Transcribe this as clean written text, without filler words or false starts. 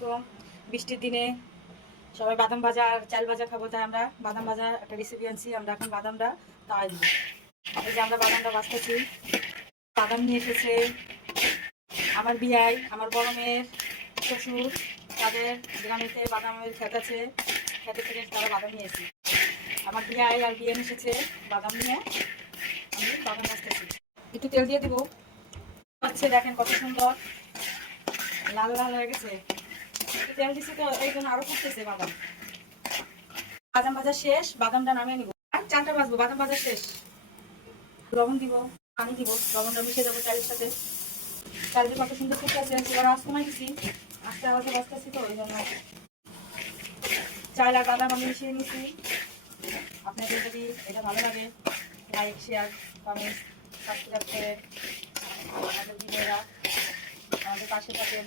আলাইকুম। বৃষ্টির দিনে সবাই বাদাম ভাজা আর চাল ভাজা খাবো, তাই আমরা বাদাম ভাজা একটা রেসিপি আনছি। আমরা এখন বাদামটা তাই দিব। এই যে আমরা বাদামটা ভাজতেছি। বাদাম নিয়ে এসেছে আমার বিয়াই, আমার বড় মেয়ের শ্বশুর, তাদের গ্রামেতে বাদামের ক্ষেত আছে, ক্ষেতের থেকে তারা বাদাম নিয়েছে। আমার বিয়াই আর বিয়ে এসেছে বাদাম নিয়ে, আমি বাদাম ভাজতেছি। একটু তেল দিয়ে দিব। আচ্ছা দেখেন কত সুন্দর লাল লাল হয়ে গেছে। তেল দিচ্ছি তো এই জন্য আরো ফুটতেছে বাদাম। বাদাম ভাজা শেষ, বাদামটা নামিয়ে নিব। আর চালটা ভাজবো, বাদাম ভাজা শেষ। লবণ দিব, পানি দিব, লবণটা মিশে যাবো চালের সাথে। চালটা কত সুন্দর ফুটতেছে, এবার আজ কমাই দিচ্ছি, আস্তে আলাদা বাজতেছি তো ওই জন্য। চাল আর বাদাম আমি মিশিয়ে নিচ্ছি। আপনাদের যদি এটা ভালো লাগে, লাইক শেয়ার কমেন্ট সাবস্ক্রাইব করে আমাদের ভিডিওরা আমাদের পাশে থাকেন।